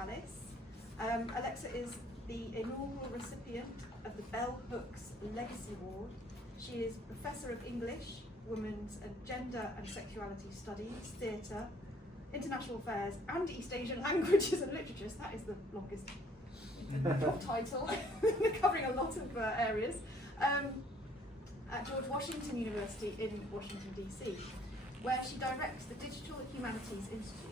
Alice. Alexa is the inaugural recipient of the Bell Hooks Legacy Award. She is Professor of English, Women's and Gender and Sexuality Studies, Theatre, International Affairs and East Asian Languages and Literatures. That is the longest job title, covering a lot of areas, at George Washington University in Washington DC, where she directs the Digital Humanities Institute.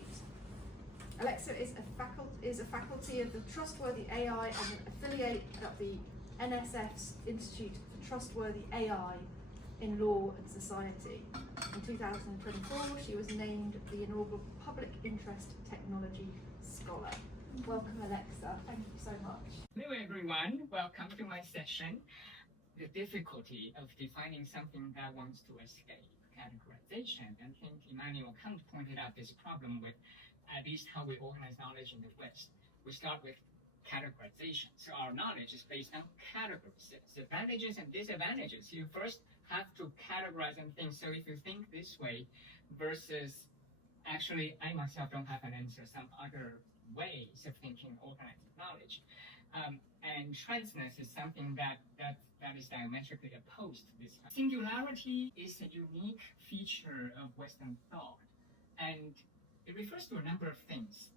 Alexa is a faculty of the Trustworthy AI and an affiliate of the NSF's Institute for Trustworthy AI in Law and Society. In 2024, she was named the inaugural Public Interest Technology Scholar. Welcome, Alexa. Thank you so much. Hello, everyone. Welcome to my session. The difficulty of defining something that wants to escape categorization. I think Immanuel Kant pointed out this problem with at least how we organize knowledge in the West. We start with categorization. So our knowledge is based on categories, its advantages and disadvantages. You first have to categorize and think. So if you think this way versus actually I myself don't have an answer, some other ways of thinking organizing knowledge. And transness is something that is diametrically opposed to this. Singularity is a unique feature of Western thought, and it refers to a number of things.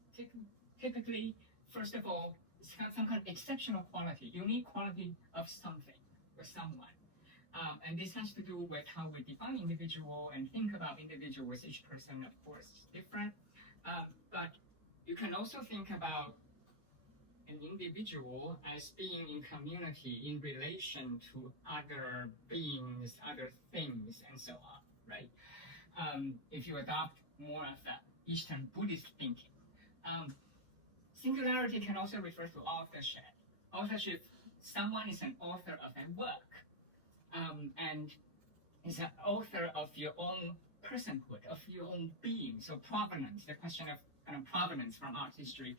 Typically, first of all, it's got some kind of exceptional quality, unique quality of something or someone. And this has to do with how we define individual and think about individuals. Each person, of course, is different. But you can also think about an individual as being in community in relation to other beings, other things, and so on, right? If you adopt more of that Eastern Buddhist thinking. Singularity can also refer to authorship. Authorship, someone is an author of a work, and is an author of your own personhood, of your own being. So provenance, the question of kind of provenance from art history.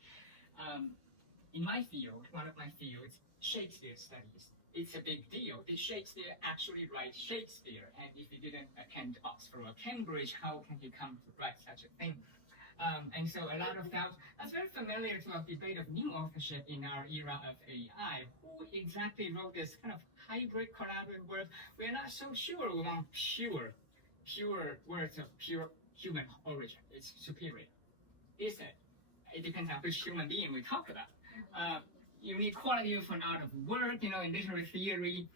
In my field, one of my fields, Shakespeare studies, it's a big deal. Did Shakespeare actually write Shakespeare? And if he didn't attend Oxford or Cambridge, how can he come to write such a thing? And so a lot of doubt. That's very familiar to a debate of new authorship in our era of AI. Who exactly wrote this kind of hybrid collaborative work? We're not so sure we want pure words of pure human origin. It's superior. Is it? It depends on which human being we talk about. Unique quality of an art of work, in literary theory.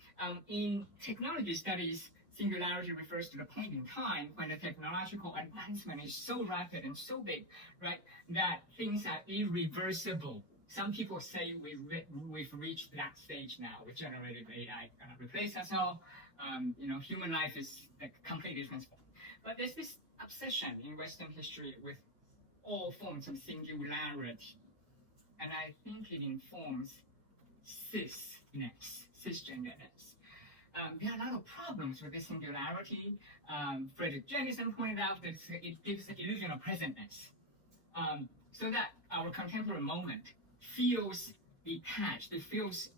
In technology studies, singularity refers to the point in time when the technological advancement is so rapid and so big, right, that things are irreversible. Some people say we've reached that stage now with generative AI gonna replace us all. Human life is completely transformed. But there's this obsession in Western history with all forms of singularity. And I think it informs cisgenderness. There are a lot of problems with this singularity. Frederick Jennison pointed out that it gives the illusion of presentness. So that our contemporary moment feels detached, it feels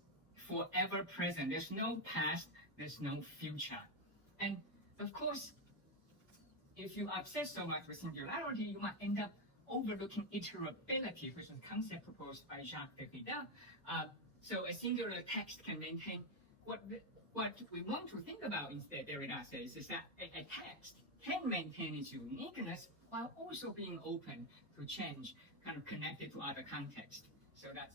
forever present. There's no past, there's no future. And of course, if you obsess so much with singularity, you might end up overlooking iterability, which is a concept proposed by Jacques Derrida. So a singular text can maintain what we want to think about instead, Derrida says, is that a text can maintain its uniqueness while also being open to change, kind of connected to other contexts. So that's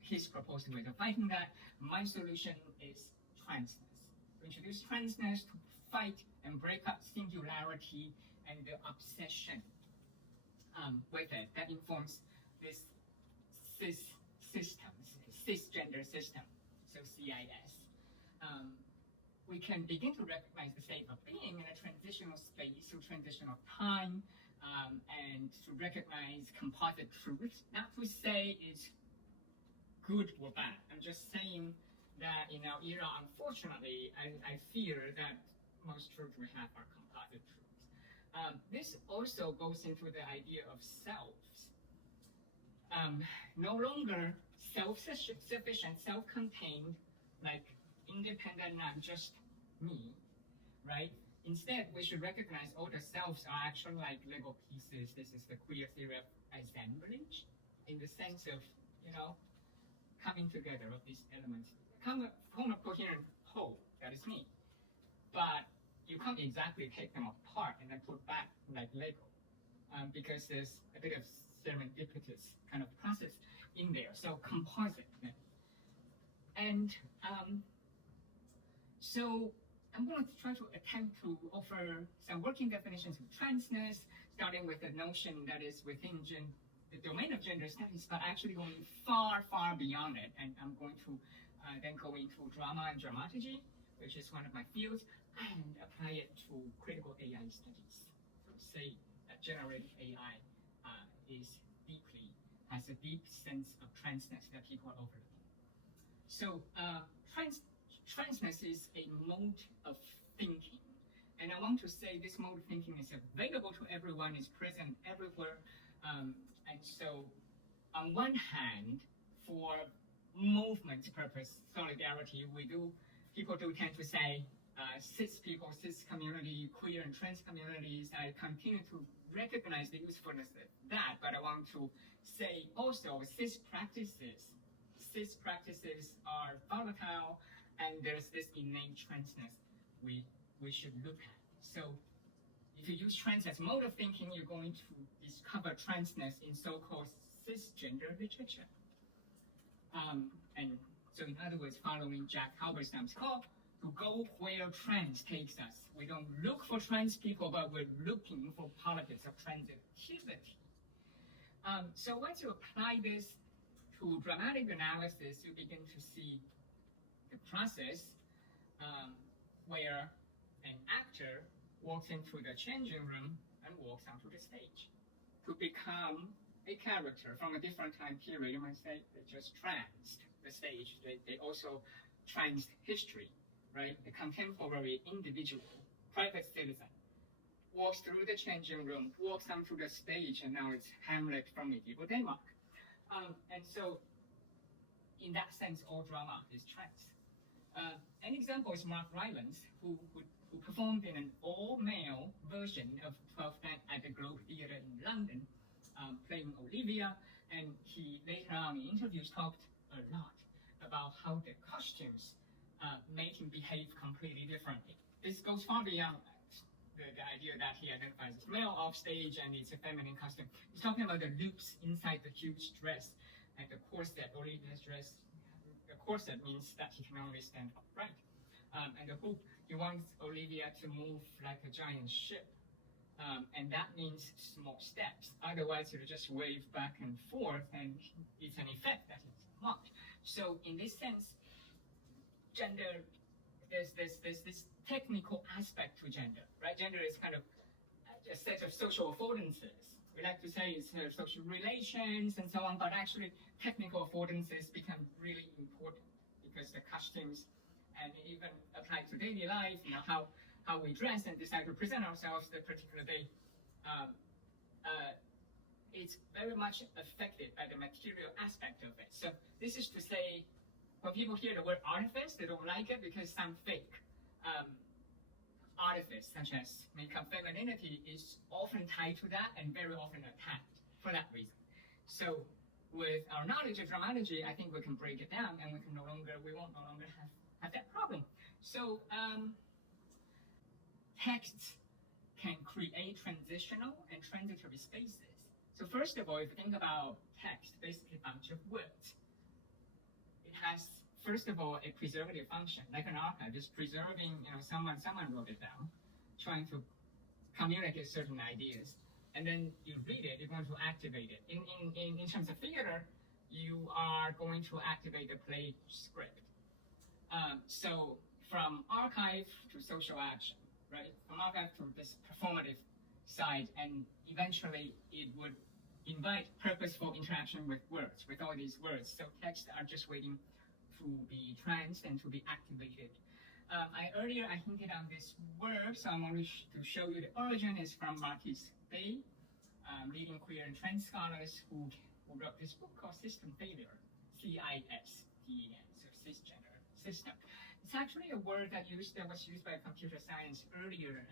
his proposed way of fighting that. My solution is transness. To introduce transness to fight and break up singularity and the obsession with it. That informs this cisgender system, so CIS. We can begin to recognize the state of being in a transitional space or transitional time, and to recognize composite truths. Not to say it's good or bad. I'm just saying that in our era, unfortunately, I fear that most truths we have are composite truths. This also goes into the idea of selves. No longer self-sufficient, self-contained, like independent, not just me, right? Instead, we should recognize all the selves are actually like Lego pieces. This is the queer theory of assemblage. in the sense of, coming together of these elements, form a coherent whole, that is me. But you can't exactly take them apart and then put back like Lego, because there's a bit of serendipitous kind of process in there, so composite. And so I'm going to try to attempt to offer some working definitions of transness, starting with the notion that is within the domain of gender studies, but actually going far, far beyond it. And I'm going to then go into drama and dramaturgy, which is one of my fields, and apply it to critical AI studies. So say that generative AI has a deep sense of transness that people are overlooking. So transness is a mode of thinking. And I want to say this mode of thinking is available to everyone, is present everywhere. And so on one hand, for movement purpose, solidarity, people do tend to say, cis people, cis community, queer and trans communities, I continue to recognize the usefulness of that, but I want to say also cis practices are volatile, and there's this innate transness we should look at. So if you use trans as mode of thinking, you're going to discover transness in so-called cisgender literature. And so in other words, following Jack Halberstam's call, to go where trans takes us. We don't look for trans people, but we're looking for politics of transitivity. So once you apply this to dramatic analysis, you begin to see the process where an actor walks into the changing room and walks onto the stage to become a character from a different time period. You might say they just transed the stage. They also transed history, right? The contemporary individual, private citizen, walks through the changing room, walks onto the stage, and now it's Hamlet from medieval Denmark. And so, in that sense, all drama is trans. An example is Mark Rylance, who performed in an all-male version of Twelfth at the Globe Theatre in London, playing Olivia, and he later on in interviews talked a lot about how the costumes made him behave completely differently. This goes far beyond the idea that he identifies as male off stage and it's a feminine costume. He's talking about the loops inside the huge dress and the corset, Olivia's dress. The corset means that he can only stand upright. And the hoop, he wants Olivia to move like a giant ship. And that means small steps. Otherwise, it'll just wave back and forth, and it's an effect that is mocked. So in this sense, gender, there's this technical aspect to gender, right? Gender is kind of a set of social affordances. We like to say it's social relations and so on, but actually technical affordances become really important because the costumes and even apply to daily life, how we dress and decide to present ourselves the particular day, it's very much affected by the material aspect of it. So this is to say, when people hear the word artifice, they don't like it because some fake artifice, such as makeup femininity, is often tied to that and very often attacked for that reason. So with our knowledge of dramaturgy, I think we can break it down and we won't no longer have that problem. So texts can create transitional and transitory spaces. So first of all, if you think about text, basically a bunch of words. It has, first of all, a preservative function, like an archive, just preserving, someone wrote it down, trying to communicate certain ideas. And then you read it, you're going to activate it. In terms of theater, you are going to activate the play script. So from archive to social action, right? From archive to this performative side, and eventually it would invite purposeful interaction with words, with all these words. So texts are just waiting to be transed and to be activated. Earlier I hinted on this word, so I'm going to show you the origin is from Marquis Bay, leading queer and trans scholars who wrote this book called Cistem Failure, C-I-S-T-E-M, so cisgender, system. It's actually a word that was used by computer science earlier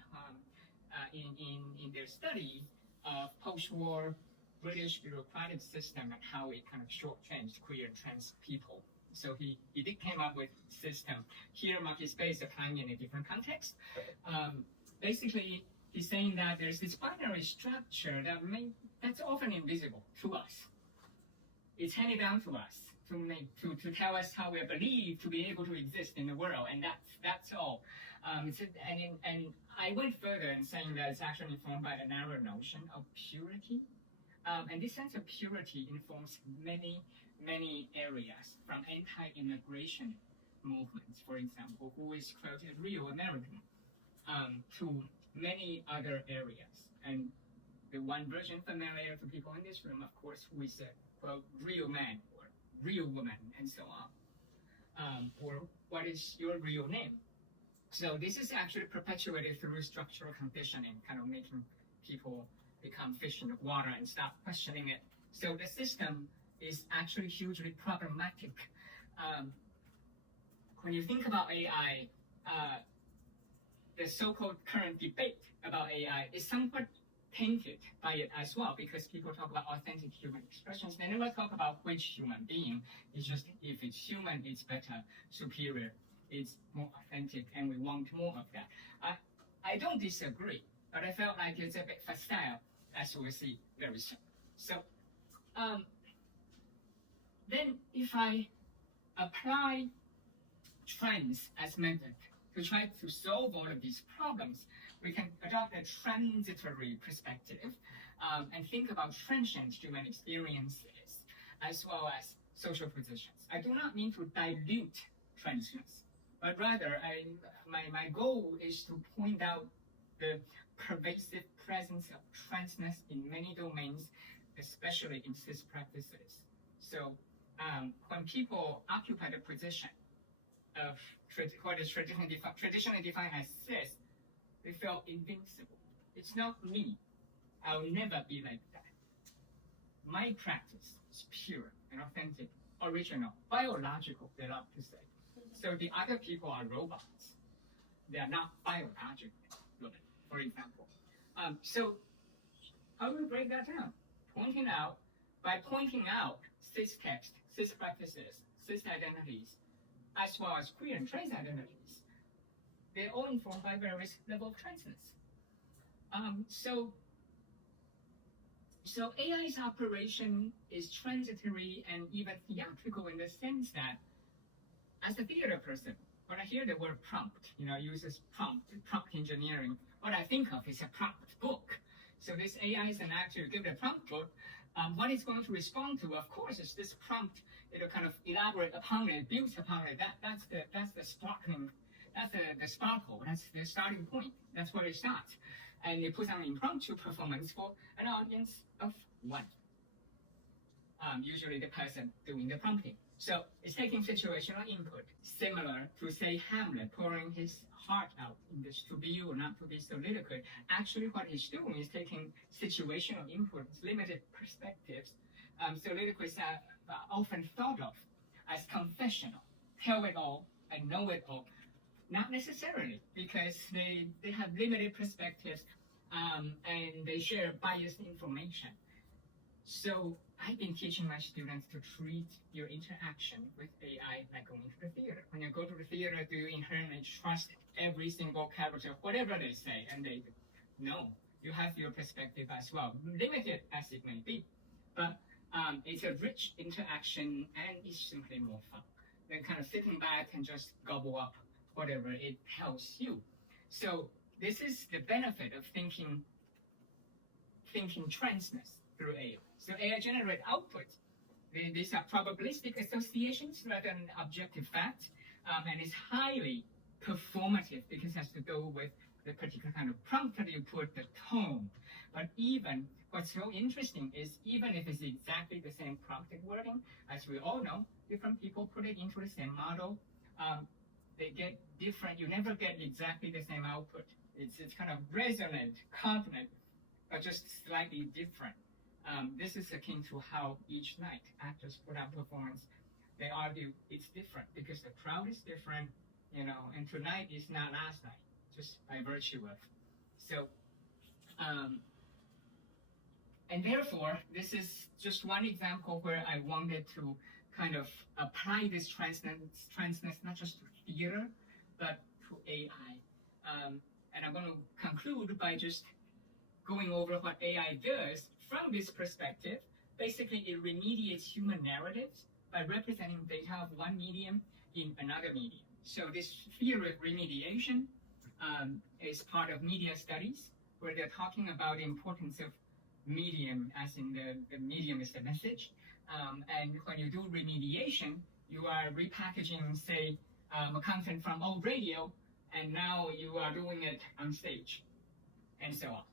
in their study of post-war British bureaucratic system and how it kind of shortchanged queer and trans people. So he did came up with Cistem. Here, market space applying in a different context. Basically, he's saying that there's this binary structure that's often invisible to us. It's handed down to us to tell us how we're believed to be able to exist in the world, and that's all. And I went further in saying that it's actually informed by a narrow notion of purity. And this sense of purity informs many areas, from anti-immigration movements, for example, who is quoted real American, to many other areas. And the one version familiar to people in this room, of course, who is a quote real man or real woman, and so on. Or what is your real name? So this is actually perpetuated through structural conditioning, kind of making people become fish in the water and stop questioning it. So the system is actually hugely problematic. When you think about AI, the so-called current debate about AI is somewhat tainted by it as well, because people talk about authentic human expressions. They never talk about which human being. It's just if it's human, it's better, superior, it's more authentic, and we want more of that. I don't disagree, but I felt like it's a bit facile, as we'll see very soon. So then if I apply trends as method to try to solve all of these problems, we can adopt a transitory perspective and think about transient human experiences as well as social positions. I do not mean to dilute transness, but rather my goal is to point out the pervasive presence of transness in many domains, especially in cis practices. So when people occupy the position of what is traditionally defined as cis, they feel invincible. It's not me. I'll never be like that. My practice is pure and authentic, original, biological, they love to say. So the other people are robots. They are not biological, for example. So how do we break that down? By pointing out cis text, cis practices, cis identities, as well as queer and trans identities. They're all informed by various levels of transness. So AI's operation is transitory and even theatrical in the sense that, as a theater person, when I hear the word prompt, uses prompt engineering, what I think of is a prompt book. So this AI is an actor, give it a prompt book. What it's going to respond to, of course, is this prompt. It'll kind of elaborate upon it, build upon it. That's the sparkling. That's the sparkle. That's the starting point. That's where it starts. And it puts on impromptu performance for an audience of one. Usually the person doing the prompting. So it's taking situational input, similar to, say, Hamlet pouring his heart out in this to be or not to be soliloquy. Actually, what he's doing is taking situational inputs, limited perspectives. Soliloquies are often thought of as confessional, tell it all and know it all. Not necessarily, because they have limited perspectives and they share biased information. So I've been teaching my students to treat your interaction with AI like going to the theater. When you go to the theater, do you inherently trust every single character, whatever they say? And they no, you have your perspective as well, limited as it may be. But it's a rich interaction and it's simply more fun than kind of sitting back and just gobble up whatever it tells you. So this is the benefit of thinking transness through AI. So AI generate outputs. These are probabilistic associations rather than objective facts, and it's highly performative because it has to do with the particular kind of prompt that you put, the tone. But even what's so interesting is even if it's exactly the same prompted wording, as we all know, different people put it into the same model. They get different. You never get exactly the same output. It's kind of resonant, consonant, but just slightly different. This is akin to how each night actors put out performance. They argue it's different because the crowd is different, and tonight is not last night, just by virtue of. So And therefore, this is just one example where I wanted to kind of apply this transness not just to theater, but to AI. And I'm going to conclude by just going over what AI does from this perspective. Basically, it remediates human narratives by representing data of one medium in another medium. So this theory of remediation is part of media studies, where they're talking about the importance of medium, as in the medium is the message. And when you do remediation, you are repackaging, say, content from old radio, and now you are doing it on stage, and so on.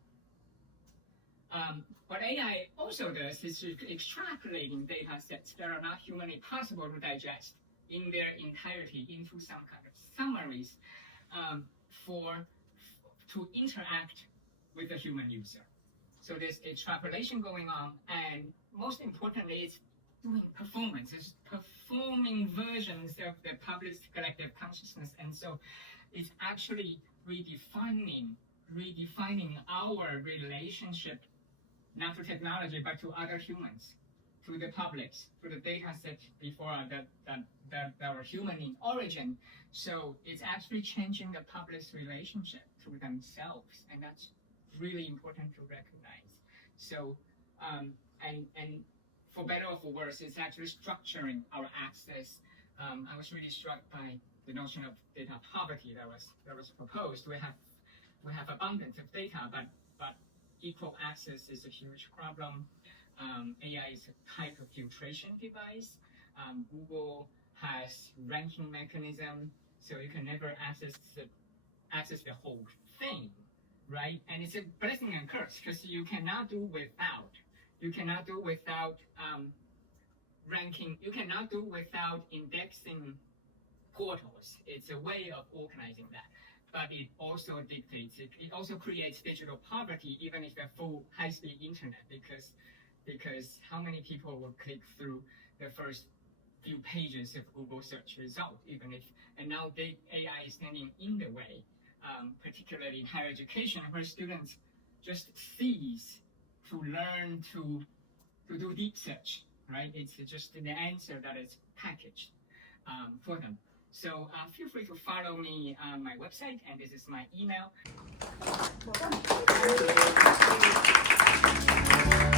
What AI also does is extrapolating data sets that are not humanly possible to digest in their entirety into some kind of summaries to interact with the human user. So there's extrapolation going on, and most importantly, it's doing performance. It's performing versions of the public collective consciousness, and so it's actually redefining our relationship, not to technology, but to other humans, to the publics, to the data set before that were human in origin. So it's actually changing the public's relationship to themselves, and that's really important to recognize. So, and for better or for worse, it's actually structuring our access. I was really struck by the notion of data poverty that was proposed. We have abundance of data, but equal access is a huge problem. AI is a type of filtration device. Google has ranking mechanism, so you can never access the whole thing, right? And it's a blessing and curse, because you cannot do without. You cannot do without ranking. You cannot do without indexing portals. It's a way of organizing that. But it also dictates, it also creates digital poverty, even if a full high-speed internet, because how many people will click through the first few pages of Google search result, even if, and now AI is standing in the way, particularly in higher education, where students just cease to learn to do deep search, right? It's just the answer that is packaged for them. So feel free to follow me on my website, and this is my email. Well done.